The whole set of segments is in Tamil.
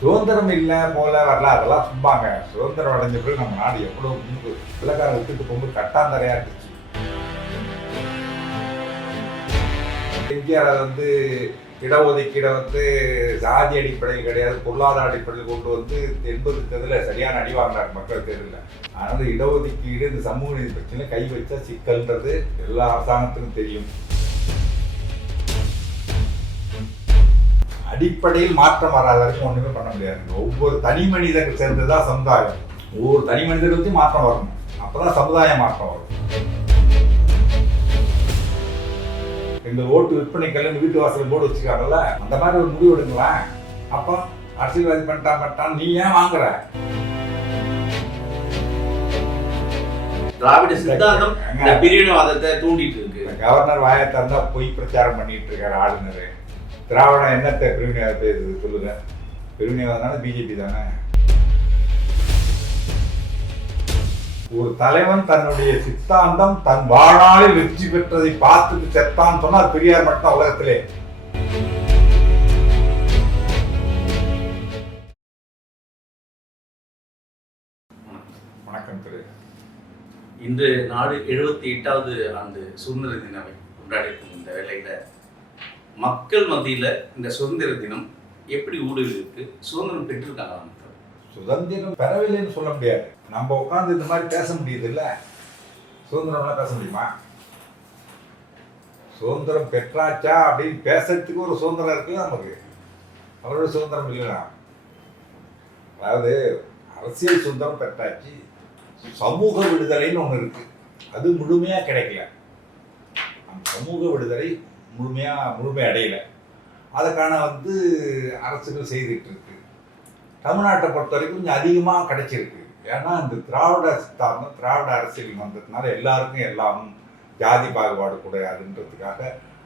சுதந்திரம் இல்லை போல வரல அதெல்லாம் சும்பாங்க சுதந்திரம் அடைஞ்ச பிறகு நம்ம நாடு எவ்வளோ முன்பு வெள்ளக்காரன் விட்டுட்டு போகும்போது கட்டாந்தரையா இருந்துச்சு. எம்ஜிஆர் வந்து இடஒதுக்கீடை வந்து சாதி அடிப்படையில் கிடையாது பொருளாதார அடிப்படையில் கொண்டு வந்து எண்பது தேர்தலில் சரியான அடி வாங்கினார் மக்கள் தேர்தலில் அதனால இடஒதுக்கீடு இந்த சமூக நீதி பிரச்சனை கை வச்சா சிக்கல்ன்றது எல்லா அரசாங்கத்துக்கும் தெரியும். அடிப்படையில் மாற்றம் வராத வரைக்கும் ஒண்ணுமே பண்ண முடியாது. ஒவ்வொரு தனி மனிதனுக்கு சேர்ந்ததுதான் சமுதாயம். ஒவ்வொரு தனி வந்து மாற்றம் வரணும் அப்பதான் சமுதாய மாற்றம் வரும். இந்த ஓட்டு விற்பனைக்கெல்லாம் வீட்டு வாசல் போர்டு வச்சுக்காங்கல்ல அந்த மாதிரி ஒரு முடிவு எடுங்களேன். அப்போ அரசியல்வாதி பண்ணிட்டான் பண்ணிட்டான் நீ ஏன் வாங்குற? திராவிட சித்தாந்தம் பிரிவினவாதத்தை தூண்டிட்டு இருக்கு. கவர்னர் வாயை திறந்தா பொய் பிரச்சாரம் பண்ணிட்டு இருக்காரு ஆளுநர். திராவிட என்னத்தை பிரிவினையாக பேசுது சொல்லுங்க. பிரிவினைவாதனால பிஜேபி தானே? ஒரு தலைவன் தன்னுடைய சித்தாந்தம் தன் வாழ்நாளில் வெற்றி பெற்றதை பார்த்துட்டு செத்தான் சொன்னா அது பெரியார் மட்டும் உலகத்திலே. வணக்கம் திரு இன்று நாடு எழுபத்தி எட்டாவது ஆண்டு சுதந்திர தினமை கொண்டாடி இந்த வேலையில மக்கள் மத்தியில இந்த சுதந்திர தினம் எப்படி ஊடுருவிருக்கு? சுதந்திரம் பெற்றிருக்காங்க மக்கள்? சுதந்திரம் பெறவில்லைன்னு சொல்ல முடியாது. நம்ம உட்கார்ந்து இந்த மாதிரி பேச முடியுது இல்லை சுதந்திரம்லாம் பேச முடியுமா? சுதந்திரம் பெற்றாச்சா அப்படின்னு பேசுறதுக்கு ஒரு சுதந்திரம் இருக்குல்ல நமக்கு. அவரோட சுதந்திரம் இல்லைனா அதாவது அரசியல் சுதந்திரம் பெற்றாச்சு. சமூக விடுதலைன்னு ஒன்று இருக்கு. அது முழுமையா கிடைக்கல. அந்த சமூக விடுதலை முழுமையாக முழுமை அடையலை. அதுக்கான வந்து அரசுகள் செய்துட்டு இருக்கு தமிழ்நாட்டை பொறுத்த வரைக்கும் கொஞ்சம் அதிகமாக கிடைச்சிருக்கு. ஏன்னா இந்த திராவிட சித்தாந்தம் திராவிட அரசியல் வந்ததுனால எல்லாருக்கும் எல்லாம் ஜாதி பாகுபாடு கூடாதுன்றதுக்காக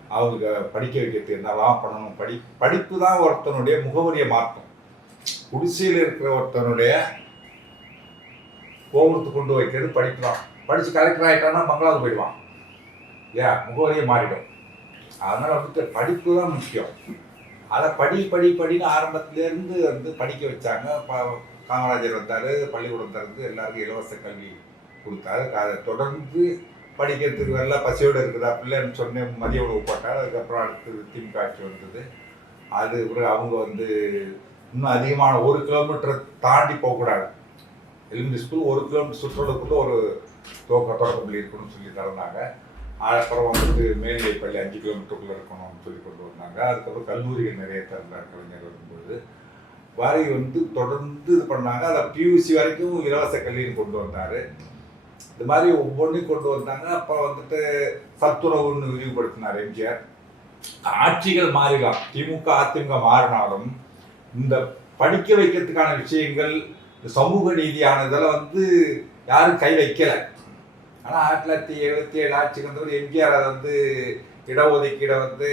அவங்க படிக்க வைக்கிறது என்னெல்லாம் பண்ணணும். படி படிப்பு தான் ஒருத்தனுடைய முகவரியை மாற்றும் குடிசையில் இருக்கிற ஒருத்தனுடைய கோபுரத்து கொண்டு வைக்கிறது படிப்பு தான். படித்து கலெக்டர் ஆகிட்டான்னா பங்களாவுக்கு போயிடுவான். ஏன்? முகவரியை மாறிடும். அதனால் வந்துட்டு படிப்பு தான் முக்கியம். அதை படி படி படின்னு ஆரம்பத்துலேருந்து வந்து படிக்க வச்சாங்க. காமராஜர் வந்தார் பள்ளிக்கூடம் திறந்து எல்லாருக்கும் இலவச கல்வி கொடுத்தாரு. அதை தொடர்ந்து படிக்கிறதுக்கு நல்லா பசியோடு இருக்குதா பிள்ளைன்னு சொன்னேன் மதிய உணவு போட்டார். அதுக்கப்புறம் அடுத்து திமுக ஆட்சி வந்தது. அது பிறகு அவங்க வந்து இன்னும் அதிகமான ஒரு கிலோமீட்டர் தாண்டி போகக்கூடாது. எலிமெண்ட்ரி ஸ்கூல் ஒரு கிலோமீட்டர் சுற்றுலாக்குள்ள ஒரு துவக்க தொடக்கப்பள்ளி இருக்கணும்னு சொல்லி திறந்தாங்க அப்புறம் வந்துட்டு மேல்நிலை பள்ளி அஞ்சு கிலோமீட்டருக்குள்ளே இருக்கணும்னு சொல்லி கொண்டு வந்தாங்க. அதுக்கப்புறம் கல்லூரிகள் நிறைய திறந்தார் கலைஞர் வரும்பொழுது வாரி வந்து தொடர்ந்து இது பண்ணாங்க. அதை பியூசி வரைக்கும் இலவச கல்வின்னு கொண்டு வந்தார். இந்த மாதிரி ஒவ்வொன்றையும் கொண்டு வந்தாங்க. அப்புறம் வந்துட்டு சத்துறவுன்னு விரிவுபடுத்தினார் எம்ஜிஆர். ஆட்சிகள் மாறிலாம் திமுக அதிமுக மாறினாலும் இந்த படிக்க வைக்கிறதுக்கான விஷயங்கள் இந்த சமூக நீதியான இதெல்லாம் வந்து யாரும் கை வைக்கலை. ஆனால் ஆயிரத்தி தொள்ளாயிரத்தி எழுபத்தி ஏழு ஆட்சிக்கு வந்தவர் எம்ஜிஆர் அதை வந்து இடஒதுக்கீடை வந்து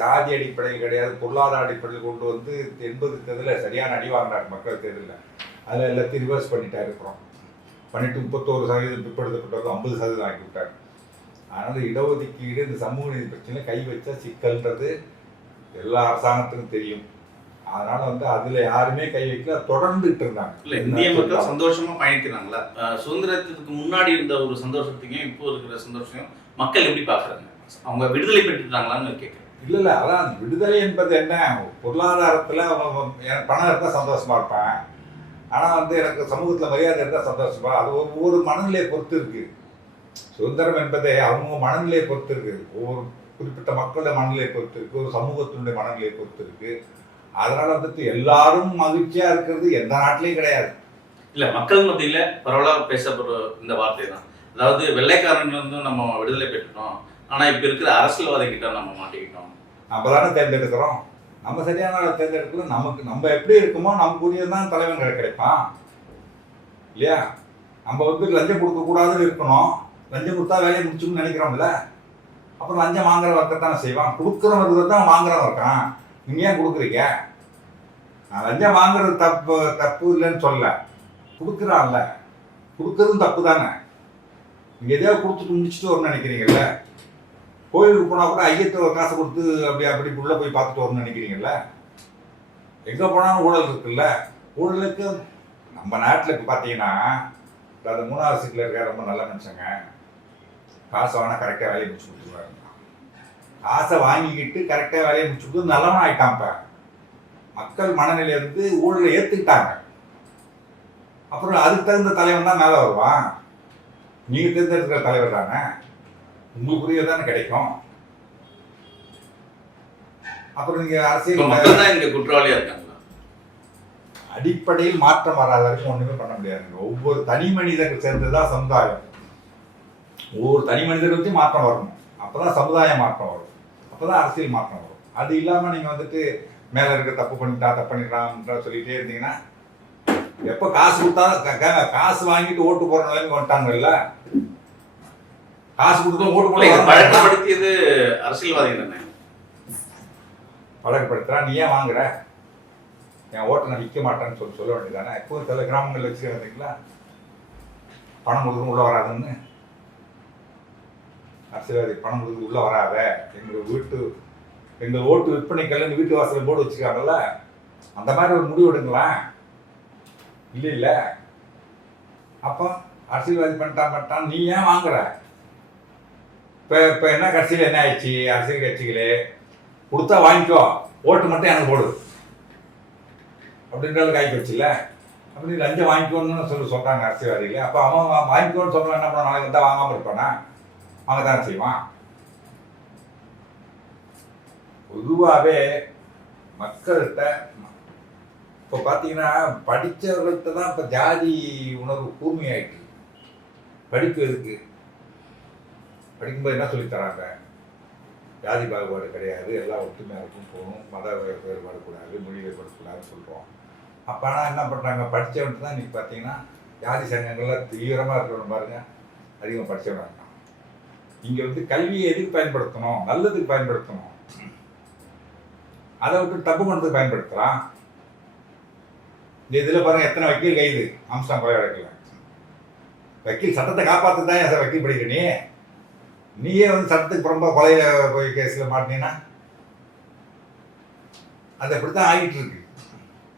சாதி அடிப்படையில் கிடையாது பொருளாதார அடிப்படையில் கொண்டு வந்து எண்பது தேர்தலில் சரியான அடி வாங்கினார் மக்கள் தேர்தலில் அதில் எல்லாத்தையும் ரிவர்ஸ் பண்ணிட்டா இருக்கிறோம் பண்ணிட்டு முப்பத்தோரு சதவீதம் பிற்படுத்தப்பட்டவர்கள் ஐம்பது சதவீதம் ஆக்கி விட்டார். அதனால் இடஒதுக்கீடு இந்த சமூக நீதி பிரச்சனை கை வச்சா சிக்கல்ன்றது எல்லா அரசாங்கத்துக்கும் தெரியும். அதனால வந்து அதுல யாருமே கை வைக்கல. தொடர்ந்துட்டு இருந்தாங்க இல்ல இந்திய மக்கள் சந்தோஷமா பயணிக்கிறாங்களா? சுதந்திரத்துக்கு முன்னாடி இருந்த ஒரு சந்தோஷத்தையும் இப்போ இருக்கிற சந்தோஷத்தையும் மக்கள் எப்படி பாக்குறாங்க? அவங்க விடுதலை பெற்றுட்டாங்களான்னு கேட்குறேன் இல்ல இல்ல அதான் விடுதலை என்பது என்ன? பொருளாதாரத்துல அவன் எனக்கு பணம் இருந்தா சந்தோஷமா இருப்பேன். ஆனா வந்து எனக்கு சமூகத்துல மரியாதை இருந்தா சந்தோஷமா? அது ஒவ்வொரு மனநிலையை பொறுத்து இருக்கு. சுதந்திரம் என்பதே அவங்க மனநிலையை பொறுத்து இருக்கு. ஒவ்வொரு குறிப்பிட்ட மக்களோட மனநிலையை பொறுத்து இருக்கு. ஒரு சமூகத்தினுடைய மனநிலையை பொறுத்து இருக்கு. அதனால வந்துட்டு எல்லாரும் மகிழ்ச்சியா இருக்கிறது எந்த நாட்டிலையும் கிடையாது. இல்ல மக்கள் மத்தியில பரவலா பேசப்படுற இந்த வார்த்தை தான் அதாவது வெள்ளைக்காரன்ல இருந்து நம்ம விடுதலை பெற்றுட்டோம். ஆனா இப்ப இருக்கிற அரசியல்வாதி கிட்ட நம்ம மாட்டிக்கிட்டோம். நம்ம தானே தேர்ந்தெடுக்கிறோம். நம்ம சரியான ஆளை தேர்ந்தெடுக்கிறோம் நமக்கு நம்ம எப்படி இருக்குமோ நமக்குரிய தான் தலைவன் கிடை- கிடைப்பான். இல்லையா? நம்ம வந்து லஞ்சம் கொடுக்கக்கூடாதுன்னு இருக்கணும். லஞ்சம் கொடுத்தா வேலையை முடிச்சுன்னு நினைக்கிறோம்ல. அப்புறம் லஞ்சம் வாங்குற ஒருத்தர் தானே செய்வான். கொடுக்குறவங்க தான் வாங்குறவன் இருக்கான். நீங்கள் ஏன் கொடுக்குறீங்க? நான் லஞ்சம் வாங்குறது தப்பு தப்பு இல்லைன்னு சொல்ல கொடுக்குறான்ல. கொடுக்கறதும் தப்பு தானே. நீங்கள் எதையாவது கொடுத்துட்டு முடிச்சுட்டு வரணும்னு நினைக்கிறீங்கல்ல? கோயிலுக்கு போனால் கூட ஐயத்தில் ஒரு காசை கொடுத்து அப்படி அப்படி உள்ளே போய் பார்த்துட்டு வரணும்னு நினைக்கிறீங்கல்ல? எங்கே போனாலும் ஊழல் இருக்குல்ல? ஊழலுக்கு நம்ம நாட்டில் இப்போ பார்த்தீங்கன்னா அந்த மூணாவது சீட்டில் இருக்க ரொம்ப நல்ல மனுஷங்க. காசை வேணால் கரெக்டாக வேலையை முடிச்சு கொடுத்துருவாங்க. காசை வாங்கிக்கிட்டு கரெக்டாக வேலையை முடிச்சு கொடுத்து நல்லவன் ஆயிட்டான் இப்போ மக்கள் மனநிலை இருந்து ஊழலை ஏற்றுக்கிட்டாங்க அப்புறம் அதுக்கு தகுந்த தலைவன் தான் மேலே வருவான். நீங்கள் தேர்ந்தெடுக்கிற தலைவர் தானே. உங்களுக்குரிய தானே கிடைக்கும். அப்புறம் நீங்கள் அரசியல் மக்கள் தான் இங்க குற்றவாளியா இருக்காங்களா? அடிப்படையில் மாற்றம் வராத வரைக்கும் ஒண்ணுமே பண்ண முடியாதுங்க ஒவ்வொரு தனி மனிதனுக்கு சேர்ந்ததுதான் சமுதாயம். ஒவ்வொரு தனி மனிதரை வச்சு மாற்றம் வரணும். அப்பதான் சமுதாய மாற்றம் வரும். அப்பதான் அரசியல் மாற்றம் வரும். அது இல்லாம நீங்க வந்துட்டு மேல இருக்க தப்பு பண்ணிட்டா தப்பு பண்ணிட்டான் சொல்லிட்டே இருந்தீங்கன்னா எப்ப காசு கொடுத்தா காசு வாங்கிட்டு ஓட்டு போற நிலைமைக்கு வந்துட்டாங்கல்ல? காசு கொடுத்தா ஓட்டு போட பழக்கப்படுத்தியது அரசியல்வாதிகள் தானே. பழக்கப்படுத்துறா நீ ஏன் வாங்குற? என் ஓட்டை நான் விற்க மாட்டேன்னு சொல்லி சொல்ல வேண்டியதானே இப்போ சில கிராமங்களில் வச்சுக்கிறீங்களா பணம் கொடுத்து உள்ள வராதுன்னு. அரசியல்வாதி பணம் கொடுத்து உள்ள வராத. எங்கள் வீட்டு எங்கள் ஓட்டு விற்பனைக்கெல்லாம் வீட்டு வாசல் போர்டு வச்சுருக்காங்கல்ல? அந்த மாதிரி ஒரு முடிவு எடுங்களேன். இல்லை இல்லை. அப்போ அரசியல்வாதி பண்ணிட்டான் பண்ணிட்டான். நீ ஏன் வாங்குற? இப்போ இப்போ என்ன கட்சியில் என்ன ஆயிடுச்சு? அரசியல் கட்சிகளே கொடுத்தா வாங்கிக்கோ. ஓட்டு மட்டும் எனக்கு போடு. அப்படின்ற காய் வச்சுல அப்படி லஞ்சம் வாங்கிக்கோன்னு சொல்லி சொல்கிறாங்க அரசியல்வாதிகள். அப்போ அவன் வாங்கிக்கோன்னு சொல்ல என்ன பண்ண நாளைக்கு வந்தால் வாங்காமல் இருப்பானா? அவங்க தான் செய்வான். பொதுவாகவே மக்கள்கிட்ட இப்போ பார்த்தீங்கன்னா படித்தவர்கள்ட்ட தான் இப்போ ஜாதி உணர்வு கூர்மையாயிட்டு படிப்பு இருக்கு படிக்கும்போது என்ன சொல்லித் தராங்க? ஜாதி பாகுபாடு கிடையாது எல்லாம் ஒற்றுமையாக இருக்கும் போகணும் மத வேறுபாடு கூடாது மொழி வேறுபாடு கூடாதுன்னு சொல்கிறோம் அப்போ ஆனால் என்ன பண்ணுறாங்க படித்தவன்ட்டு தான் இன்னைக்கு பார்த்தீங்கன்னா ஜாதி சங்கங்கள்லாம் தீவிரமாக இருக்கிறவன் பாருங்க அதிகமாக படித்தவனாக இங்கே வந்து கல்வியை எதுக்கு பயன்படுத்தணும்? நல்லதுக்கு பயன்படுத்தணும். அதை விட்டு தப்பு பண்ணுறதுக்கு பயன்படுத்தலாம். இந்த இதில் பாருங்க எத்தனை வக்கீல் கைது? அம்சம் கொலை வழக்கில். வக்கீல் சட்டத்தை காப்பாற்ற தான் சார் வக்கீல் படிக்கிற நீ? நீயே வந்து சட்டத்துக்கு புறம்பா கொலை போய் கேஸில் மாட்டினீன்னா? அது அப்படித்தான் ஆகிட்டு இருக்கு.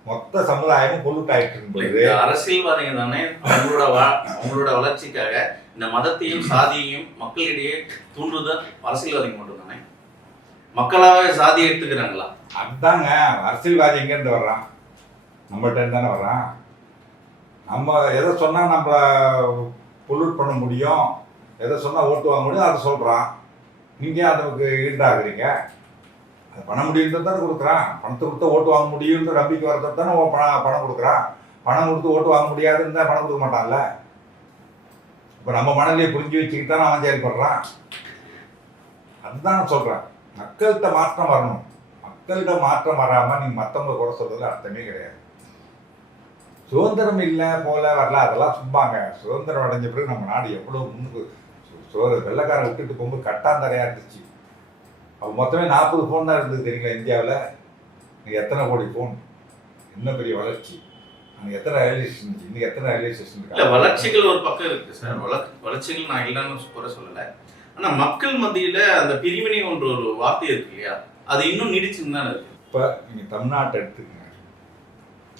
மொத்த சமுதாயமும் இருக்கும்போது இந்த அரசியல்வாதிங்க தானே அவங்களோட வா- அவங்களோட வளர்ச்சிக்காக இந்த மதத்தையும் சாதியையும் மக்களிடையே தூண்டுதல் அரசியல்வாதிங்க மட்டும் தானே? மக்களாவே சாதியை எடுத்துக்கிறாங்களா? அதாங்க அரசியல்வாதி எங்கேருந்து வர்றான்? நம்மகிட்ட இருந்து தானே வர்றான்? நம்ம எதை சொன்னால் நம்மளை பொல்யூட் பண்ண முடியும்? எதை சொன்னால் ஓட்டு வாங்க முடியும்? அதை சொல்கிறான் நீங்கள் அதுக்கு ஈடாகிறீங்க? பணம் முடியுன்றது தானே கொடுக்குறான். பணத்தை கொடுத்து ஓட்டு வாங்க முடியுன்ற நம்பிக்கை வரது தானே ஓ- பணம் பணம் கொடுக்குறான். பணம் கொடுத்து ஓட்டு வாங்க முடியாதுன்னு தான் பணம் கொடுக்க மாட்டான்ல. இப்போ நம்ம மனநிலையை புரிஞ்சு வச்சுக்கிட்டு தானே அவன் செயல்படுறான் அதுதான் நான் சொல்கிறேன் மக்கள்கிட்ட மாற்றம் வரணும். மக்கள்கிட்ட மாற்றம் வராமல் நீங்கள் மற்றவங்க கூட சொல்றதுல அர்த்தமே கிடையாது. சுதந்திரம் இல்லை போல வரல அதெல்லாம் சும்பாங்க சுதந்திரம் அடைஞ்ச பிறகு நம்ம நாடு எவ்வளோ முன்னுக்கு சு- சு- விட்டுட்டு போகும்போது கட்டாந்தரையாக இருந்துச்சு. அப்போ மொத்தமே நாற்பது ஃபோன் தான் இருந்தது தெரியுங்களா இந்தியாவில்? இன்னைக்கு எத்தனை கோடி ஃபோன் என்ன பெரிய வளர்ச்சி. அன்னைக்கு எத்தனை ரயில்வே ஸ்டேஷன் இன்னைக்கு எத்தனை ரயில்வே ஸ்டேஷன் இல்ல இருக்கு வளர்ச்சிகள் ஒரு பக்கம் இருக்கு சார். வளர் வளர்ச்சிகள் நான் இல்லைன்னு குறை சொல்லல. ஆனா மக்கள் மத்தியில அந்த பிரிவினை ஒன்று ஒரு வார்த்தை இருக்கு இல்லையா? அது இன்னும் நீடிச்சுன்னு தான் இருக்கு. இப்போ நீங்கள் தமிழ்நாட்டை எடுத்துக்கங்க.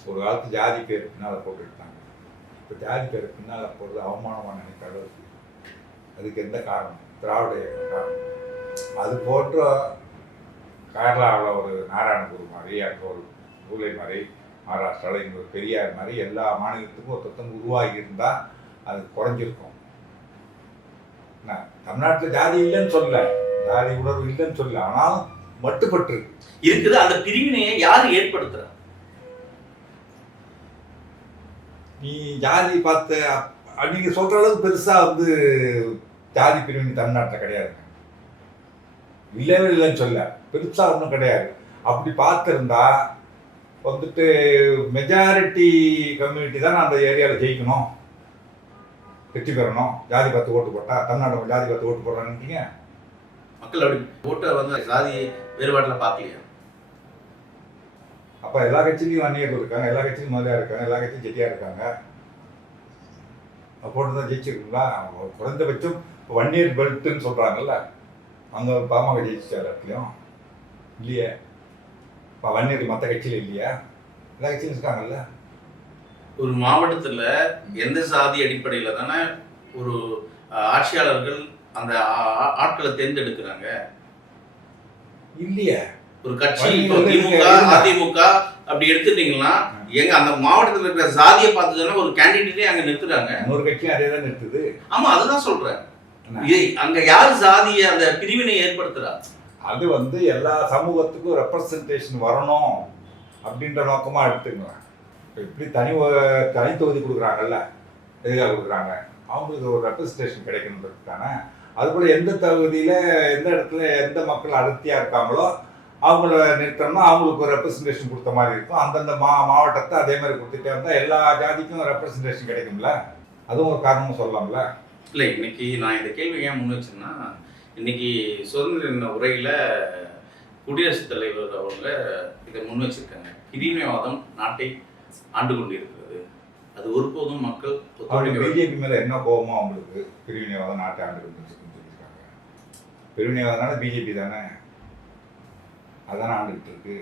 ஒரு காலத்து ஜாதி பேர் பின்னால் போட்டு எடுத்தாங்க இப்போ ஜாதி பேர் பின்னால் போடுறது அவமானமாக நினைக்கிற அளவுக்கு அதுக்கு எந்த காரணம்? திராவிட இயக்கம் காரணம். அது போன்ற கேரளாவில் ஒரு நாராயணபுரம் மாதிரி அங்கே ஒரு ஊலை மாதிரி மகாராஷ்டிராவில் இங்கே ஒரு பெரியார் மாதிரி எல்லா மாநிலத்துக்கும் ஒரு தத்தம் உருவாகி இருந்தால் அது குறைஞ்சிருக்கும். என்ன? தமிழ்நாட்டில் ஜாதி இல்லைன்னு சொல்லல. ஜாதி உணர்வு இல்லைன்னு சொல்லல. ஆனாலும் மட்டுப்பட்டு இருக்கு. இருக்குது. அந்த பிரிவினையை யார் ஏற்படுத்துறா நீ ஜாதி பார்த்த நீங்க சொல்ற அளவுக்கு பெருசா வந்து ஜாதி பிரிவினை தமிழ்நாட்டில் கிடையாதுங்க. இல்லவே இல்லைன்னு சொல்ல. பெருசா ஒன்றும் கிடையாது. அப்படி பார்த்துருந்தா வந்துட்டு மெஜாரிட்டி கம்யூனிட்டி தான் அந்த ஏரியாவில் ஜெயிக்கணும்? வெற்றி பெறணும். ஜாதி பார்த்து ஓட்டு போட்டா தமிழ்நாடு ஜாதி பார்த்து ஓட்டு போடுறாங்கன்றீங்க? மக்கள் அப்படி ஓட்டை வந்து சாதி வேறுபாட்டில் பார்க்கலையா? அப்போ எல்லா கட்சியிலையும் வன்னியர்கள் இருக்காங்க எல்லா கட்சியிலும் முதலியார் இருக்காங்க எல்லா கட்சியும் செட்டியார் இருக்காங்க. அப்ப போட்டு தான் ஜெயிச்சிருக்குங்களா? குறைந்தபட்சம் வன்னியர் பெல்ட்டுன்னு சொல்கிறாங்கல்ல அங்கே பாமக ஜெயிச்சிச்சா எல்லாத்துலேயும். இல்லையே. இப்போ வன்னியர் மற்ற கட்சியில் இல்லையா? எல்லா கட்சியும் இருக்காங்கல்ல? ஒரு மாவட்டத்துல எந்த சாதி அடிப்படையில தானே ஒரு ஆட்சியாளர்கள் அந்த ஆட்களை தேர்ந்தெடுக்கிறாங்க? இல்லையே. ஒரு கட்சி இப்போ திமுக அதிமுக அப்படி எடுத்துட்டீங்கன்னா எங்க அந்த மாவட்டத்துல இருக்கிற சாதியை பார்த்து தானே ஒரு கேண்டிடேட்டே அங்க நிறுத்துறாங்க? இன்னொரு கட்சியும் அதே தான் நிறுத்துது. ஆமா அதுதான் சொல்றேன். அங்க யார் சாதிய அந்த பிரிவினை ஏற்படுத்துறா? அது வந்து எல்லா சமூகத்துக்கும் ரெப்ரசன்டேஷன் வரணும் அப்படின்ற நோக்கமா எடுத்துங்க இப்ப இப்படி தனி தனி தொகுதி கொடுக்குறாங்கல்ல எதுக்காக கொடுக்குறாங்க. அவங்களுக்கு ஒரு ரெப்ரசன்டேஷன் கிடைக்கணுன்றதுக்கான. அதுபோல் எந்த தொகுதியில எந்த இடத்துல எந்த மக்கள் அடர்த்தியா இருக்காங்களோ அவங்கள நிறுத்தணும்னா அவங்களுக்கு ஒரு ரெப்ரசன்டேஷன் கொடுத்த மாதிரி இருக்கும். அந்தந்த மா மாவட்டத்தை அதே மாதிரி கொடுத்துட்டே வந்தால் எல்லா ஜாதிக்கும் ரெப்ரசன்டேஷன் கிடைக்கும்ல? அதுவும் ஒரு காரணமும் சொல்லலாம்ல? இல்ல இன்னைக்கு நான் இந்த கேள்வி ஏன் முன் வச்சேன்னா இன்னைக்கு சுதந்திர தின உரையில குடியரசுத் தலைவர் அவங்க இதை முன் வச்சிருக்காங்க. பிரிவினைவாதம் நாட்டை ஆண்டு கொண்டிருக்கிறது. அது ஒருபோதும் மக்கள் பிஜேபி மேல என்ன கோபமோ அவங்களுக்கு பிரிவினைவாதம் நாட்டை ஆண்டு சொல்லியிருக்காங்க. பிரிவினைவாதம்னால பிஜேபி தானே அதானே ஆண்டுகிட்டு இருக்கு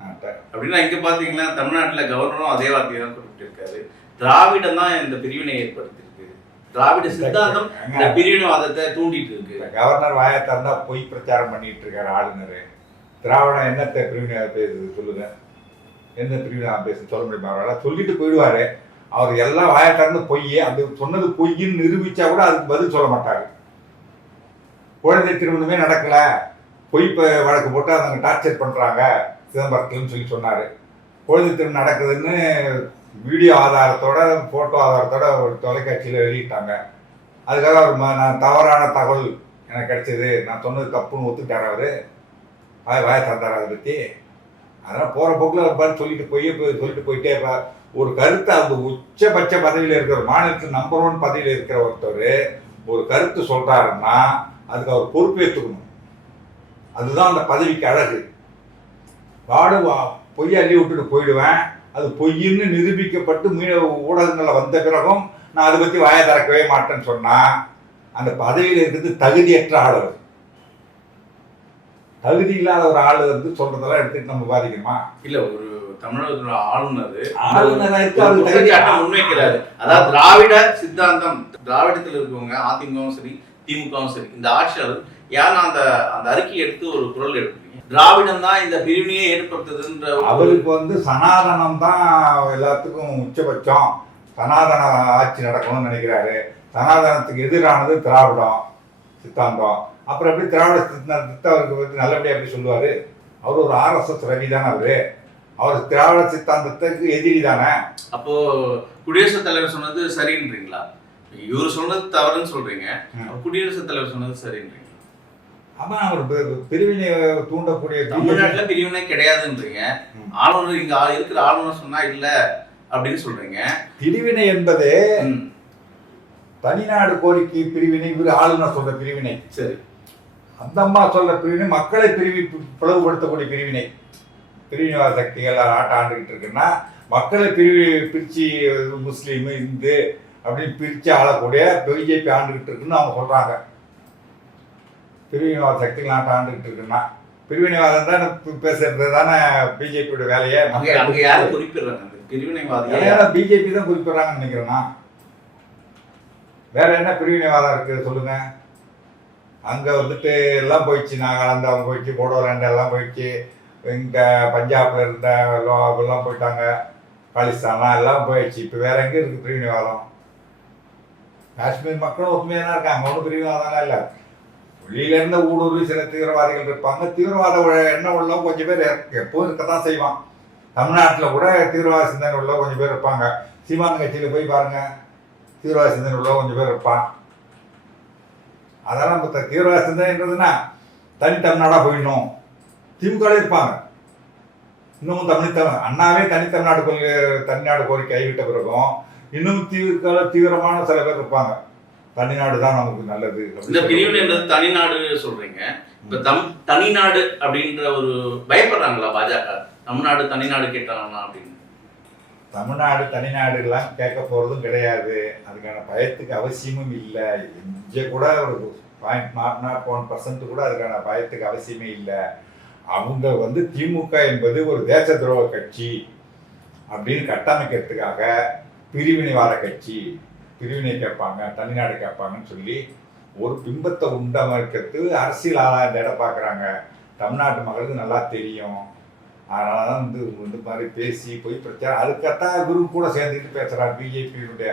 நாட்டை. அப்படின்னா இங்க பாத்தீங்கன்னா தமிழ்நாட்டுல கவர்னரும் அதே வார்த்தையை தான் குறிப்பிட்டிருக்காரு. திராவிடம் தான் இந்த பிரிவினை ஏற்படுத்தியிருக்கு திராவிட சித்தாந்தம் இந்த பிரிவினைவாதத்தை தூண்டிட்டு இருக்கு. கவர்னர் வாயை திறந்தா பொய் பிரச்சாரம் பண்ணிட்டு இருக்காரு ஆளுநர். திராவிடம் என்னத்தை பிரிவினைவாதம் பேசுது சொல்லுங்க. எந்த பிரிவினைவாதம் பேசுது சொல்ல முடியுமா? அவரால் சொல்லிட்டு போயிடுவாரு. அவர் எல்லாம் வாயை திறந்து பொய் அது சொன்னது பொய்ன்னு நிரூபிச்சா கூட அதுக்கு பதில் சொல்ல மாட்டாரு. குழந்தை திருமணமே நடக்கல. பொய் வழக்கு போட்டு அவங்க டார்ச்சர் பண்றாங்க. சிதம்பரத்துலன்னு சொல்லி சொன்னாரு. குழந்தை திருமணம் நடக்குதுன்னு வீடியோ ஆதாரத்தோட போட்டோ ஆதாரத்தோட ஒரு தொலைக்காட்சியில் வெளியிட்டாங்க. அதுக்காக அவர் ம- நான் தவறான தகவல் எனக்கு கிடைச்சது. நான் சொன்னது தப்புன்னு ஒத்துக்கிட்டார் அவர். வாய் வாய தந்தார் அதை பற்றி அதெல்லாம் போகிற போக்கில் அவர் பதில் சொல்லிட்டு போய் சொல்லிட்டு போயிட்டே இருப்பார். ஒரு கருத்தை அந்த உச்சபட்ச பதவியில் இருக்கிற மாநிலத்தில் நம்பர் ஒன் பதவியில் இருக்கிற ஒருத்தர் ஒரு கருத்து சொல்கிறாருன்னா அதுக்கு அவர் பொறுப்பேற்றுக்கணும் அதுதான் அந்த பதவிக்கு அழகு. வாடு வா பொய்யை அள்ளி விட்டுட்டு போயிடுவேன். அது பொய்ன்னு நிரூபிக்கப்பட்டு மீ ஊடகங்களில் வந்த பிறகும் நான் அதை பற்றி வாயை திறக்கவே மாட்டேன்னு சொன்னா அந்த பதவியில் இருக்கிறது தகுதியற்ற ஆள் அவர். தகுதி இல்லாத ஒரு ஆள் வந்து சொல்றதெல்லாம் எடுத்துட்டு நம்ம பாதிக்கணுமா இல்ல ஒரு தமிழகத்தோட ஆளுநர் ஆளுநரா முன்வைக்கிறாரு. அதாவது திராவிட சித்தாந்தம் திராவிடத்தில் இருக்கவங்க அதிமுகவும் சரி திமுகவும் சரி இந்த ஆட்சியாளர் யாரும் அந்த அந்த அறிக்கையை எடுத்து ஒரு குரல் எடுப்பீங்க திராவிடம் தான் இந்த பிரிவினையை ஏற்படுத்துதுன்ற அவருக்கு வந்து சனாதனம் தான் எல்லாத்துக்கும் உச்சபட்சம். சனாதன ஆட்சி நடக்கணும்னு நினைக்கிறாரு. சனாதனத்துக்கு எதிரானது திராவிடம் சித்தாந்தம். அப்புறம் எப்படி திராவிட சித்தாந்தத்தை அவருக்கு வந்து நல்லபடியா எப்படி சொல்லுவாரு? அவர் ஒரு ஆர்எஸ்எஸ் ரவி தானே அவரு. அவர் திராவிட சித்தாந்தத்துக்கு எதிரி தானே. அப்போ குடியரசுத் தலைவர் சொன்னது சரின்றீங்களா? இவர் சொன்னது தவறுன்னு சொல்றீங்க. குடியரசுத் தலைவர் சொன்னது சரின்றீங்க. ஆமா அவர் பி- பிரிவினை தூண்டக்கூடிய தமிழ்நாட்டுல பிரிவினை கிடையாதுன்றீங்க. ஆளுநர் இங்க இருக்கிற ஆளுநர் சொன்னா இல்ல அப்படின்னு சொல்றீங்க. பிரிவினை என்பது தனிநாடு கோரிக்கை பிரிவினை இவர் ஆளுநர் சொல்ற பிரிவினை. சரி. அந்த அம்மா சொல்ற பிரிவினை மக்களை பிரிவி பிளவுபடுத்தக்கூடிய பிரிவினை. பிரிவினைவாத சக்திகள் ஆட்ட ஆண்டுகிட்டு இருக்குன்னா மக்களை பிரிவி பிரிச்சு முஸ்லீம் இந்து அப்படின்னு பிரிச்சு ஆளக்கூடிய பிஜேபி ஆண்டுகிட்டு இருக்குன்னு அவங்க சொல்றாங்க. பிரிவினைவாத சக்திகள் ஆட்ட ஆண்டுகிட்டு இருக்குன்னா பிரிவினைவாதம் தானே பேசுறது தானே பிஜேபியோட வேலையை? அங்க யாரும் குறிப்பிடுறாங்க? பிஜேபி தான் குறிப்பிடுறாங்கன்னு நினைக்கிறேன்னா வேற என்ன பிரிவினைவாதம் இருக்கு சொல்லுங்க. அங்க வந்துட்டு எல்லாம் போயிடுச்சு நாகாலாந்து அவங்க போயிடுச்சு போடோலாண்டு எல்லாம் போயிடுச்சு இங்க பஞ்சாப்ல இருந்த எல்லாம் போயிட்டாங்க பாகிஸ்தான்லாம் எல்லாம் போயிடுச்சு இப்போ வேற எங்க இருக்கு பிரிவினைவாதம்? காஷ்மீர் மக்களும் ஒத்துமையா தான் இருக்காங்க ஒன்றும் பிரிவினைவாதம்லாம் இல்லை. வெளியிலேருந்து ஊடுருவி சில தீவிரவாதிகள் இருப்பாங்க. தீவிரவாத உள்ள- எண்ணம் உள்ளவங்க கொஞ்சம் பேர் எப்போதும் இருக்க தான் செய்வான். தமிழ்நாட்டில் கூட தீவிரவாத சிந்தனை உள்ள கொஞ்சம் பேர் இருப்பாங்க. சீமான் கட்சியில் போய் பாருங்க. தீவிரவாத சிந்தனை உள்ள கொஞ்சம் பேர் இருப்பான். அதெல்லாம் இப்போ தீவிரவாத சிந்தனைன்றதுன்னா தனி தமிழ்நாடாக போயிடணும். திமுகவில் இருப்பாங்க. இன்னமும் தமிழ் தமிழ் அண்ணாவே தனி தமிழ்நாடு கொள்கை தனிநாடு கோரிக்கை கைவிட்ட பிறகும் இன்னும் தீவிர தீவிரமான சில பேர் இருப்பாங்க. தனிநாடு தான் நமக்கு நல்லது இந்த பிரிவினைன்றது தனிநாடு சொல்றீங்க. இப்ப தம் தனிநாடு அப்படின்ற ஒரு பயப்படுறாங்களா பாஜக? தமிழ்நாடு தனிநாடு கேட்டாங்களா அப்படின்னு? தமிழ்நாடு தனிநாடுலாம் கேட்க போகிறதும் கிடையாது. அதுக்கான பயத்துக்கு அவசியமும் இல்லை. இங்கே கூட ஒரு point naught naught one percent கூட அதுக்கான பயத்துக்கு அவசியமே இல்லை. அவங்க வந்து திமுக என்பது ஒரு தேச துரோக கட்சி அப்படின்னு கட்டமைக்கிறதுக்காக பிரிவினைவாத கட்சி. பிரிவினை கேட்பாங்க தனிநாடு கேட்பாங்கன்னு சொல்லி ஒரு பிம்பத்தை உண்டமைக்கிறது அரசியல் ஆதாயம் இடம் பார்க்குறாங்க. தமிழ்நாட்டு மக்களுக்கு நல்லா தெரியும். அதனால தான் வந்து இந்த மாதிரி பேசி போய் பிரச்சாரம் அதுக்கத்தான் குரு கூட சேர்ந்துட்டு பேசுகிறார் பிஜேபியினுடைய.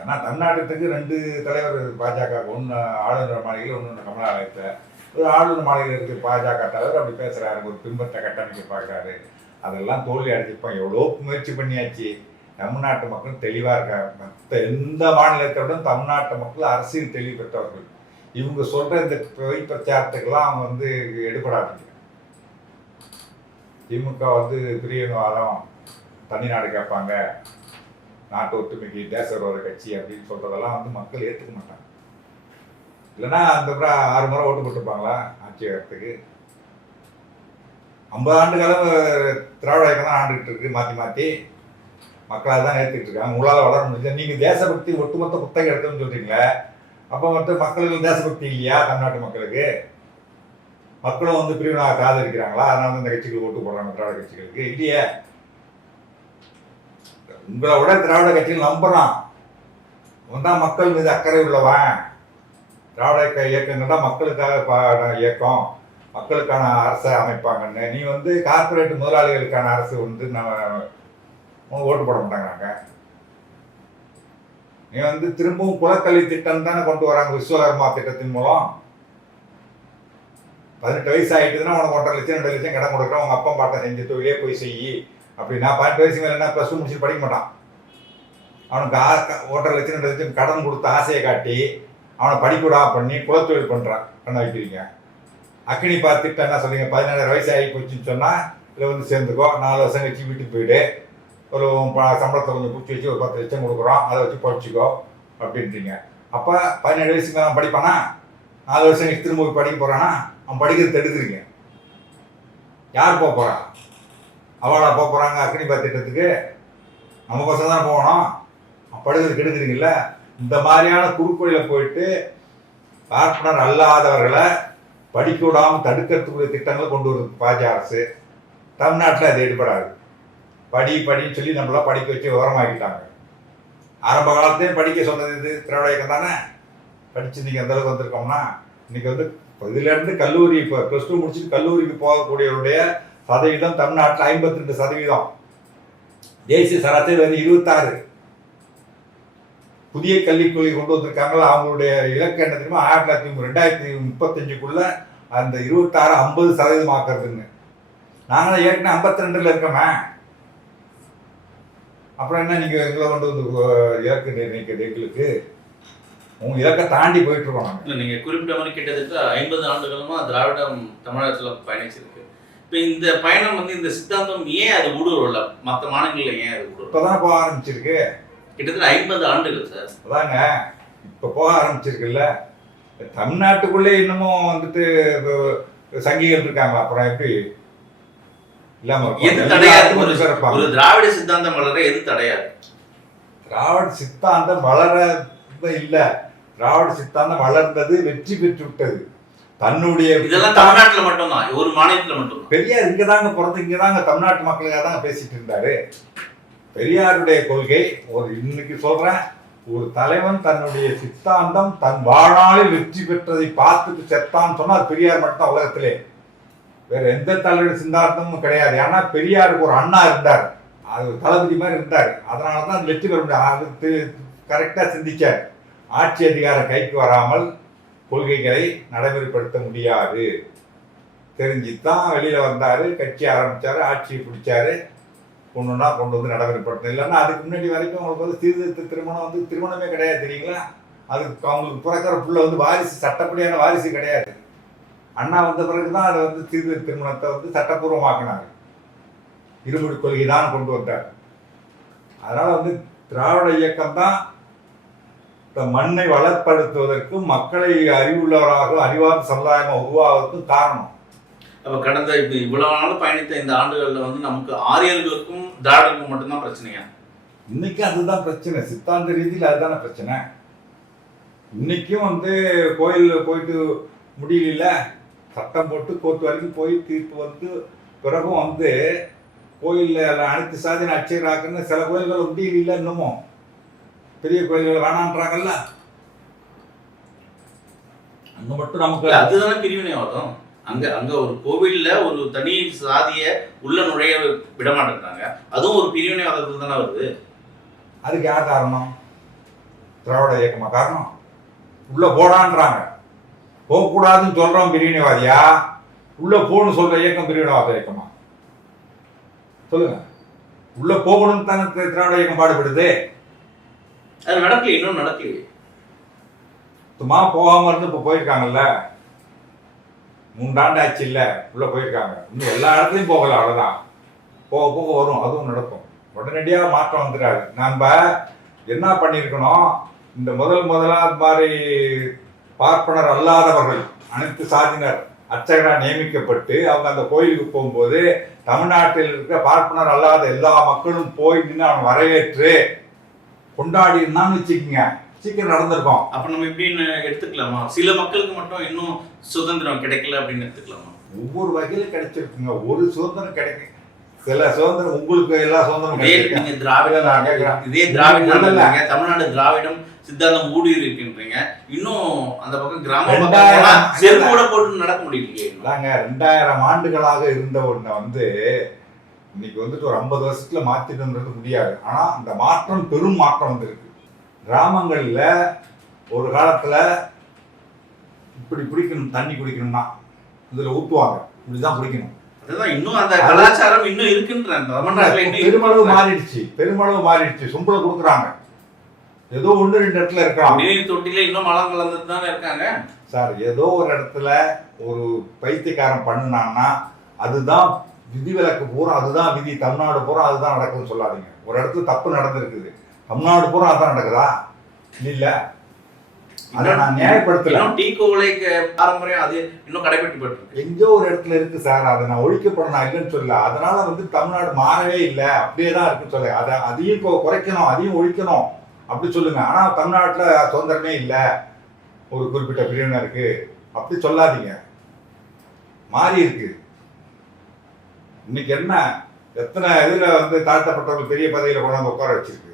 ஏன்னா தமிழ்நாட்டுக்கு ரெண்டு தலைவர் பாஜக ஒன்று ஆளுநர் மாளிகையில் ஒன்று கமலாலயத்தை ஒரு ஆளுநர் மாளிகையில் இருக்கிற பாஜக தலைவர் அப்படி பேசுகிறாரு ஒரு பிம்பத்தை கட்டமைக்க பார்க்குறாரு. அதெல்லாம் தோல்வி அடைஞ்சிப்போம் எவ்வளோ முயற்சி பண்ணியாச்சு. தமிழ்நாட்டு மக்கள் தெளிவாக இருக்காங்க. மற்ற எந்த மாநிலத்தோடும் தமிழ்நாட்டு மக்கள் அரசியல் தெளிவு பெற்றவர்கள். இவங்க சொல்கிற இந்த பொய் பிரச்சாரத்துக்கெல்லாம் அவங்க வந்து எடுபடாதீங்க. திமுக வந்து பிரியவாதம் தனிநாடு கேட்பாங்க. நாட்டு ஒற்றுமைக்கு தேச கட்சி அப்படின்னு சொல்றதெல்லாம் வந்து மக்கள் ஏற்றுக்க மாட்டாங்க. இல்லைன்னா அந்த அப்புறம் ஆறு முறை ஓட்டு போட்டிருப்பாங்களா ஆட்சி வரத்துக்கு ஐம்பது ஆண்டு காலம் திராவிட இயக்கம் தான் ஆண்டுகிட்டு இருக்கு மாற்றி மாற்றி மக்களாக தான் ஏற்றுக்கிட்டு இருக்காங்க. உங்களால் வளர முடிஞ்சது நீங்கள் தேசபக்தி ஒட்டுமொத்த புத்தகம் எடுத்தோம்னு சொல்கிறீங்களே அப்போ வந்து மக்களுக்கு தேசபக்தி இல்லையா தமிழ்நாட்டு மக்களுக்கு? மக்களும் வந்து பிரிவினாக ஆதரிக்கிறாங்களா அதனால இந்த கட்சிகள் ஓட்டு போடுறாங்க திராவிட கட்சிகளுக்கு. இல்லையே. உங்களை விட திராவிட கட்சிகள் நம்புறான். ஒன்றா மக்கள் மீது அக்கறை உள்ளவன். திராவிட இயக்க மக்களுக்காக இயக்கம். மக்களுக்கான அரசை அமைப்பாங்கன்னு. நீ வந்து கார்பரேட் முதலாளிகளுக்கான அரசு வந்து நான் உனக்கு ஓட்டு போட மாட்டாங்கிறாங்க நீ வந்து திரும்பவும் குலக்கல்வி திட்டம் தானே கொண்டு வராங்க விஸ்வகர்மா திட்டத்தின் மூலம். பதினெட்டு வயசு ஆகிட்டுதுன்னா உனக்கு ஒன்றரை லட்சம் ரெண்டு லட்சம் கடன் கொடுக்குறோம் உங்க அப்பா பாட்டை செஞ்ச தொழிலே போய் செய் அப்படின்னா பதினெட்டு வயசு மேலே என்ன ப்ளஸ் டூ முடிச்சு படிக்க மாட்டான். அவனுக்கு ஆ- ஒன்றரை லட்சம் ரெண்டு லட்சம் கடன் கொடுத்து ஆசையை காட்டி அவனை படிக்கூடா பண்ணி குலத்தொழில் பண்ணுறான் பண்ண வைக்கிறீங்க. அக்னி பார்த்து திட்டம் என்ன சொல்லுங்க பதினேழு வயசு ஆகி போச்சுன்னு சொன்னால் இதில் வந்து சேர்ந்துக்கோ நாலு வருஷம் கழிச்சு வீட்டுக்கு போயிடு. ஒரு சம்பளத்தை கொஞ்சம் பிடிச்சி வச்சு ஒரு பத்து லட்சம் கொடுக்குறோம். அதை வச்சு படிச்சுக்கோ அப்படின்றீங்க. அப்போ பதினேழு வயசுக்கு அவன் படிப்பானா? நாலு வருஷம் கழிச்சு திரும்ப போய் படிக்க போகிறானா அவன் படிக்கிறது தடுக்குறீங்க யார் போக போகிறான் அவளா போக போகிறாங்க அக்னிபாத் திட்டத்துக்கு நம்ம பசங்க தான் போகணும். அவன் படுகிறது கெடுக்குறீங்கல்ல? இந்த மாதிரியான குறுக்கோயில போயிட்டு பார்ப்பனர் அல்லாதவர்களை படிக்க விடாமல் தடுக்கிறதுக்குரிய திட்டங்களை கொண்டு வருது பாஜக அரசு. தமிழ்நாட்டில் அது ஈடுபடாது. படி படின்னு சொல்லி நம்மளாம் படிக்க வச்சு விவரமாக்கிட்டாங்க. ஆரம்ப காலத்தையே படிக்க சொன்னது இது திராவிட இயக்கம் தானே? படித்து நீங்கள் எந்த அளவுக்கு வந்திருக்கோம்னா இன்னைக்கு வந்து இதுலேருந்து கல்லூரி இப்போ ப்ளஸ் டூ முடிச்சுட்டு கல்லூரிக்கு போகக்கூடியவருடைய சதவீதம் தமிழ்நாட்டில் ஐம்பத்தி ரெண்டு சதவீதம். தேசிய சராசரி வந்து இருபத்தாறு. புதிய கல்விக் கொள்கை கொண்டு வந்திருக்காங்களா அவங்களுடைய இலக்கு என்ன தெரியுமா? ஆயிரத்தி தொள்ளாயிரத்தி ரெண்டாயிரத்தி முப்பத்தஞ்சுக்குள்ள அந்த இருபத்தாறு ஐம்பது சதவீதம் ஆக்குறதுங்க நாங்களும் ஏற்கனவே ஐம்பத்தி ரெண்டில் இருக்கோமே. அப்புறம் என்ன நீங்க எங்களை கொண்டு வந்து இலக்கு நிர்ணயிக்கிறது எங்களுக்கு உங்க இலக்கை தாண்டி போயிட்டு இருக்கோம் நாங்க. இல்லை நீங்கள் குறிப்பிட்ட மாதிரி கிட்டத்தட்ட ஐம்பது ஆண்டுகளமா திராவிடம் தமிழகத்தில் பயணிச்சிருக்கு. இப்போ இந்த பயணம் வந்து இந்த சித்தாந்தம் ஏன் அது ஊடுருவல மற்ற மாநிலங்களில் ஏன் அது ஊடுருவல இப்பதானே போக ஆரம்பிச்சிருக்கு. கிட்டத்தட்ட ஐம்பது ஆண்டுகள் சார். அதாங்க இப்ப போக ஆரம்பிச்சிருக்குல்ல. தமிழ்நாட்டுக்குள்ளே இன்னமும் வந்துட்டு இப்ப சங்கிகள் இருக்காங்க. அப்புறம் எப்படி. எது தடையாது ஒரு திராவிட சித்தாந்தம் வளர எது தடையாது திராவிட சித்தாந்தம் வளர இல்ல. திராவிட சித்தாந்தம் வளர்ந்தது வெற்றி பெற்று விட்டது தன்னுடைய இதெல்லாம் தமிழ்நாட்டுல மட்டும்தான். ஒரு மாநிலத்துல மட்டும்தான். பெரியார் இங்கதாங்க பிறந்து இங்கதாங்க தமிழ்நாட்டு மக்களுக்காக தாங்க பேசிட்டு இருந்தாரு. பெரியாருடைய கொள்கை ஒரு இன்னைக்கு சொல்றேன் ஒரு தலைவன் தன்னுடைய சித்தாந்தம் தன் வாழ்நாளில் வெற்றி பெற்றதை பார்த்துட்டு செத்தான்னு சொன்னா பெரியார் மட்டும்தான் உலகத்திலே. வேற எந்த தலைவர் சிந்தார்த்தமும் கிடையாது. ஏன்னா பெரியாருக்கு ஒரு அண்ணா இருந்தார். அது தளபதி மாதிரி இருந்தார். அதனால தான் அது வெற்றி பெற முடியும் அது கரெக்டாக சிந்திச்சார். ஆட்சி அதிகாரம் கைக்கு வராமல் கொள்கைகளை நடைமுறைப்படுத்த முடியாது. தெரிஞ்சுதான் வெளியில் வந்தார் கட்சி ஆரம்பித்தார் ஆட்சியை பிடிச்சாரு. ஒன்றுனா கொண்டு வந்து நடைமுறைப்படுத்தணும் இல்லைன்னா அதுக்கு முன்னாடி வரைக்கும் அவங்களுக்கு வந்து சீர்திருத்த திருமணம் வந்து திருமணமே கிடையாது தெரியுங்களா? அதுக்கு அவங்களுக்கு பிறக்கிற பிள்ளை வந்து வாரிசு சட்டப்படியான வாரிசு கிடையாது. அண்ணா வந்த பிறகு தான் அதை வந்து சீர்திருத்த திருமணத்தை வந்து சட்டப்பூர்வமாக்கினாங்க. இருமுடி கொள்கை தான் கொண்டு வந்தார். அதனால வந்து திராவிட இயக்கம் தான் இந்த மண்ணை வளப்படுத்துவதற்கும் மக்களை அறிவுள்ளவராக அறிவார்ந்த சமுதாயமாக உருவாவதற்கும் காரணம். அப்ப கடந்த இப்ப இவ்வளவு நாள் பயணித்த இந்த ஆண்டுகள்ல வந்து நமக்கு ஆரியர்களுக்கும் திராவிடர்களுக்கும் மட்டும்தான் பிரச்சனையா? இன்னைக்கு அதுதான் பிரச்சனை. சித்தாந்த ரீதியில் அதுதானே பிரச்சனை. இன்னைக்கும் வந்து கோயில் போயிட்டு முடியல. சட்டம் போட்டு கோர்ட் வரைக்கும் போய் தீர்ப்பு வந்து பிறகும் வந்து கோயிலில் அனைத்து சாதின அச்சராக்குன்னு சில கோயில்கள் முடியல இல்லை இன்னமும். பெரிய கோயில்கள் வேணான்றாங்கல்ல? அங்க மட்டும் நமக்கு அதுதானே பிரிவினைவாதம். அங்க அங்க ஒரு கோவில்ல ஒரு தனி சாதிய உள்ள நுழைய விட மாட்டேங்கிறாங்க அதுவும் ஒரு பிரிவினைவாதத்துல தானே வருது. அதுக்கு யார் காரணம்? திராவிட இயக்கமா காரணம்? உள்ள போடான்றாங்க. போகக்கூடாதுன்னு சொல்றோம் பிரிவினைவாதியா? உள்ள போன்னு சொல்ற இயக்கம் பிரிவினைவாத இயக்கமா? சொல்லுங்க. உள்ள போகணும்னு தானே திராவிட இயக்கம் பாடுபடுது. அது நடக்கல இன்னும் நடக்கலையே சும்மா போகாம இருந்து இப்ப போயிருக்காங்கல்ல? மூன்றாண்டு ஆச்சு இல்ல உள்ள போயிருக்காங்க. இன்னும் எல்லா இடத்துலயும் போகல அவ்வளவுதான். போக போக வரும் அதுவும் நடக்கும். உடனடியாக மாற்றம் வந்துடாது. நம்ம என்ன பண்ணியிருக்கணும்? இந்த முதல் முதலா இந்த மாதிரி பார்ப்பனர் அல்லாதவர்கள் அனைத்து சாதியினர் அர்ச்சகராக நியமிக்கப்பட்டு அவங்க அந்த கோயிலுக்கு போகும்போது தமிழ்நாட்டில் இருக்க பார்ப்பனர் அல்லாத எல்லா மக்களும் போய் நின்று அவன் வரவேற்று கொண்டாடி இருந்தான்னு வச்சுக்கோங்க. சீக்கிரம் நடந்திருக்கும். அப்ப நம்ம எப்படின்னு எடுத்துக்கலாமா? சில மக்களுக்கு மட்டும் இன்னும் சுதந்திரம் கிடைக்கல அப்படின்னு எடுத்துக்கலாமா? ஒவ்வொரு வகையில கிடைச்சிருக்குங்க. ஒரு சுதந்திரம் கிடைக்கும் சில சுதந்திரம் உங்களுக்கு எல்லா சுதந்திரம் திராவிடம். இதே திராவிடம் தமிழ்நாடு திராவிடம் சித்தாந்தம் ஊடுருவி இருக்கின்றீங்க. இன்னும் அந்த பக்கம் கிராம பக்கம் ரெண்டாயிரம் போனா செருப்பு கூட போட்டு நடக்க முடியலையே. அதாங்க ரெண்டாயிரம் ஆண்டுகளாக இருந்த ஒண்ணை வந்து இன்னைக்கு வந்துட்டு ஒரு ஐம்பது வருஷத்துல மாத்திட்டுன்றது முடியாது. ஆனா அந்த மாற்றம் பெரும் மாற்றம் வந்திருக்கு. கிராமங்கள்ல ஒரு காலத்துல இப்படி குடிக்கணும் தண்ணி குடிக்கணும்னா இதுல ஊத்துவாங்க. இப்படிதான் குடிக்கணும். அதுதான் இன்னும் அந்த கலாச்சாரம் இன்னும் இன்னும் பெருமளவு. மாறிடுச்சு. பெருமளவு மாறிடுச்சு. சும்பளம் கொடுக்குறாங்க. ஏதோ ஒன்று ரெண்டு இடத்துல இருக்கலாம் குடிநீர் தொட்டில இன்னும் மலம் கலந்துட்டு தானே இருக்காங்க. சார் ஏதோ ஒரு இடத்துல ஒரு பைத்தியக்காரன் பண்ணுனான்னா அதுதான் விதிவிலக்கு பூரா அதுதான் விதி. தமிழ்நாடு பூரா அதுதான் நடக்குதுன்னு சொல்லாதீங்க. ஒரு இடத்துல தப்பு நடந்திருக்குது. தமிழ்நாடு பூரா அதான் நடக்குதா? இல்ல. அதை நான் நியாயப்படுத்தல. டீ கோலை பாரம்பரியம் அது இன்னும் கடைபிடிக்கப்பட்டு இருக்கு. எங்கேயோ ஒரு இடத்துல இருக்கு சார். அதை நான் ஒழிக்கப்பட நான் இல்லைன்னு சொல்ல அதனால வந்து தமிழ்நாடு மாறவே இல்லை. அப்படியே தான் இருக்குன்னு சொல்ல அதை அதையும் குறைக்கணும் அதையும் ஒழிக்கணும். அப்படி சொல்லுங்க. ஆனா தமிழ்நாட்டுல சுதந்திரமே இல்லை. ஒரு குறிப்பிட்ட பிரிவினருக்கு அப்படி சொல்லாதீங்க. மாறி இருக்கு. இன்னைக்கு என்ன? எத்தனை இதுல வந்து தாழ்த்தப்பட்டவங்க பெரிய பதவியில கொண்டாந்து உட்கார வச்சிருக்கு.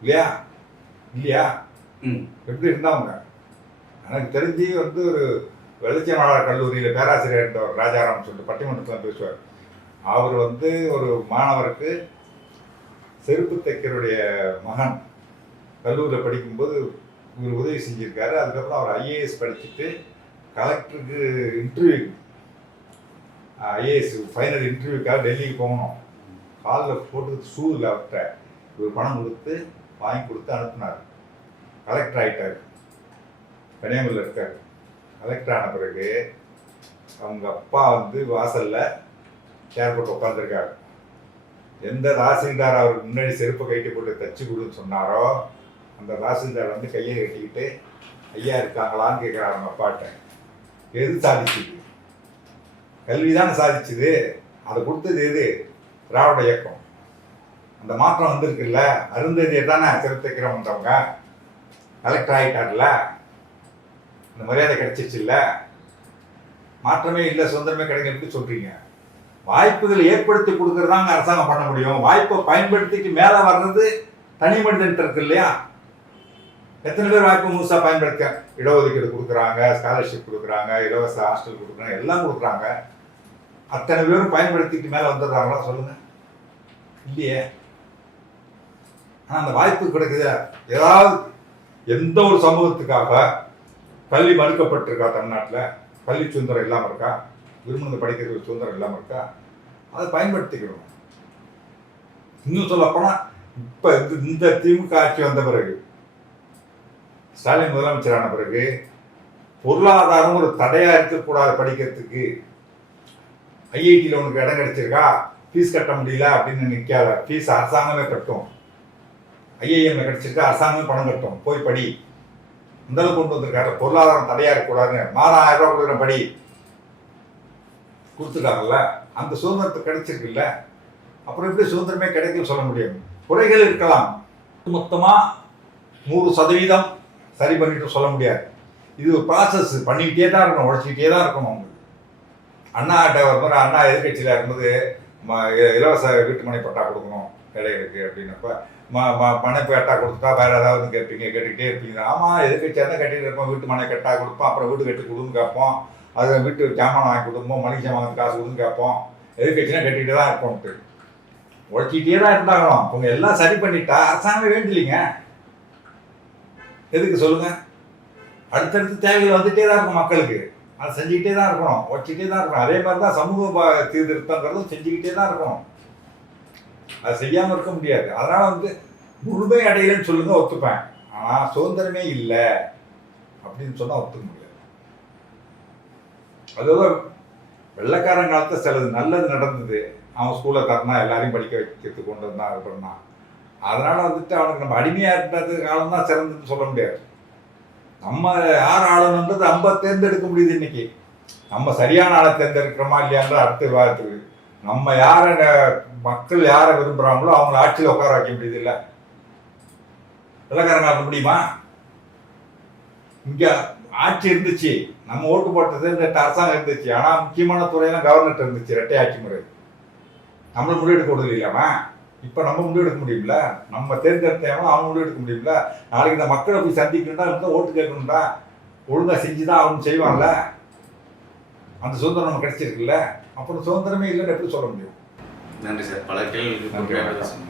இல்லையா? இல்லையா. எப்படி இருந்தவங்க? எனக்கு தெரிஞ்சு வந்து ஒரு வெளிச்சமாளர் கல்லூரியில் பேராசிரியர் இருந்தவர் ராஜாராம் சொல்லிட்டு பட்டிமன்றத்தில் பேசுவார். அவர் வந்து ஒரு மாணவருக்கு செருப்பு தைக்கருடைய மகன் கல்லூரியில் படிக்கும்போது இவர் உதவி செஞ்சிருக்காரு. அதுக்கப்புறம் அவர் ஐஏஎஸ் படிச்சுட்டு கலெக்டருக்கு இன்டர்வியூ ஐஏஎஸ் ஃபைனல் இன்டர்வியூக்காக டெல்லிக்கு போகணும். காலில் போட்டு ஷூ இல்லை அவர்கிட்ட இவர் பணம் கொடுத்து வாங்கி கொடுத்து அனுப்புனார். கலெக்டர் ஆகிட்டார் கன்னியாகுமரியில் இருக்கார். கலெக்டர் ஆன பிறகு அவங்க அப்பா வந்து வாசலில் சேர் போட்டு உட்காந்துருக்காரு எந்த தாசில்தார் அவருக்கு முன்னாடி செருப்பை கைட்டு போட்டு தச்சு கொடுன்னு சொன்னாரோ அந்த தாசில்தார் வந்து கையை கட்டிக்கிட்டு ஐயா இருக்காங்களான்னு கேட்குறாரு அவங்க அப்பாட்ட. எது சாதிச்சுது? கல்வி தானே சாதிச்சுது. அதை கொடுத்தது எது? திராவிட இயக்கம். அந்த மாற்றம் வந்திருக்குல்ல. அருந்ததியை தானே சிறுத்தைக்கிறோம் வந்தவங்க. கலெக்டர் ஆகிட்டார்ல இந்த மரியாதை கிடைச்சிச்சுல்ல மாற்றமே இல்லை சுதந்திரமே கிடைக்கிறதுக்கு சொல்கிறீங்க வாய்ப்புகள் ஏற்படுத்தி கொடுக்கறதாங்க அரசாங்கம் பண்ண முடியும். வாய்ப்பை பயன்படுத்திட்டு மேலே வர்றது தனி மனிதன் இருக்கு இல்லையா? எத்தனை பேர் வாய்ப்பு முழுசாக பயன்படுத்த இடஒதுக்கீடு கொடுக்குறாங்க ஸ்காலர்ஷிப் கொடுக்குறாங்க இலவச ஹாஸ்டல் கொடுக்குறாங்க எல்லாம் கொடுக்குறாங்க. அத்தனை பேரும் பயன்படுத்திட்டு மேலே வந்துடுறாங்களா சொல்லுங்க. இல்லையே. ஆனால் அந்த வாய்ப்பு கிடைக்குது. ஏதாவது எந்த ஒரு சமூகத்துக்காக கல்வி மறுக்கப்பட்டிருக்கா தமிழ்நாட்டில்? கல்வி சுதந்திரம் இல்லாமல் இருக்கா? விரும்பினது படிக்கிறதுக்கு சுதந்திரம் இல்லாமல் இருக்கா? அதை பயன்படுத்திக்கணும். இன்னும் சொல்லப்போனால் இப்போ இந்த திமுக ஆட்சி வந்த பிறகு ஸ்டாலின் முதலமைச்சரான பிறகு பொருளாதாரம் ஒரு தடையாக இருக்கக்கூடாது படிக்கிறதுக்கு. ஐஐடியில் உனக்கு இடம் கிடைச்சிருக்கா? ஃபீஸ் கட்ட முடியல அப்படின்னு நிற்காத ஃபீஸ் அரசாங்கமே கட்டும். ஐஐஎம்ல கிடைச்சிருக்கா? அரசாங்கமே பணம் கட்டும். போய் படி. இந்த அளவுக்கு கொண்டு வந்திருக்காரு. பொருளாதாரம் தடையாக இருக்கக்கூடாதுன்னு. மாதம் ஆயிரம் ரூபா கொடுக்குற படி. கொடுத்துட்டாங்கல்ல? அந்த சுதந்திரத்தை கிடைச்சிருக்குல்ல? அப்புறம் எப்படி சுதந்திரமே கிடைக்கும் சொல்ல முடியும்? குறைகள் இருக்கலாம். மொத்தமாக நூறு சதவீதம் சரி பண்ணிட்டு சொல்ல முடியாது. இது ஒரு ப்ராசஸ் பண்ணிக்கிட்டே தான் இருக்கணும் உழைச்சிக்கிட்டே தான் இருக்கணும் அவங்களுக்கு அண்ணா வரும்போது அண்ணா எதிர்கட்சியில் இருக்கும்போது ம- இ- இலவச வீட்டுமனை பட்டா கொடுக்கணும் ஏழைகளுக்கு அப்படின்னப்ப ம ம மனை பட்டா கொடுத்துட்டா வேற ஏதாவது கேட்பீங்க கேட்டுக்கிட்டே இருப்பீங்க. ஆமாம் எதிர்கட்சியாக தான் கட்டிட்டு இருப்போம் வீட்டு மனை கட்டா கொடுப்போம் அப்புறம் வீடு கட்டி கொடுன்னு கேட்போம். அதை வீட்டு ஜாமான் வாங்கி கொடுப்போம் மளிகை ஜாமான் காசு கொடுத்து கேட்போம். எது வச்சுனா கட்டிக்கிட்டே தான் இருப்போம்ட்டு உழைச்சிக்கிட்டே தான் இருந்தாகணும் அவங்க எல்லாம் சரி பண்ணிட்டா அரசாங்கமே வேண்டிலிங்க எதுக்கு சொல்லுங்க? அடுத்தடுத்து தேவைகள் வந்துட்டே தான் இருக்கும் மக்களுக்கு. அதை செஞ்சுக்கிட்டே தான் இருக்கணும். உழைச்சிக்கிட்டே தான் இருக்கணும். அதே மாதிரி தான் சமூக பா சீர்திருத்தங்கிறதும் செஞ்சுக்கிட்டே தான் இருக்கணும். அது செய்யாமல் இருக்க முடியாது. அதனால் வந்து முழுமை அடையலைன்னு சொல்லுங்க ஒத்துப்பேன். ஆனால் சுதந்திரமே இல்லை. அப்படின்னு சொன்னால் ஒத்துக்க முடியாது. அதாவது வெள்ளைக்காரன் காலத்தில் சிலது நல்லது நடந்தது. அவன் ஸ்கூலில் தரனா எல்லாரையும் படிக்க வைக்கிறதுக்கு கொண்டு வந்தான் அது பண்ணான் வந்துட்டு அவனுக்கு நம்ம அடிமையாக இருந்தது காலம் தான் சிறந்ததுன்னு சொல்ல முடியாது. நம்ம யார் ஆளணுன்றது நம்ம தேர்ந்தெடுக்க முடியுது இன்னைக்கு. நம்ம சரியான ஆளை தேர்ந்தெடுக்கிறோமா இல்லையான்ற அடுத்த விவாதத்துக்கு. நம்ம யாரை மக்கள் யாரை விரும்புகிறாங்களோ அவங்கள ஆட்சியில் உட்கார வைக்க முடியுது இல்ல வெள்ளக்காரங்க முடியுமா? இங்கே ஆட்சி இருந்துச்சு. நம்ம ஓட்டு போட்டது இந்த அரசாங்கம் இருந்துச்சு. ஆனா முக்கியமான துறையெல்லாம் கவர்னர் இருந்துச்சு இரட்டை ஆட்சி முறை. நம்மள முடிவெடுக்க விடுதலை இல்லாம இப்ப நம்ம முடிவெடுக்க முடியும்ல? நம்ம தேர்ந்தெடுத்தவங்க அவங்க முடிவெடுக்க முடியும்ல? நாளைக்கு இந்த மக்களை போய் சந்திக்கணும்டா இருந்தா ஓட்டு கேட்கணும்டா? ஒழுங்கா செஞ்சுதான் அவங்க செய்வான்ல அந்த சுதந்திரம் நமக்கு கிடைச்சிருக்குல்ல? அப்புறம் சுதந்திரமே இல்லைன்னு எப்படி சொல்ல முடியும்? நன்றி சார். பல கேள்விகளுக்கு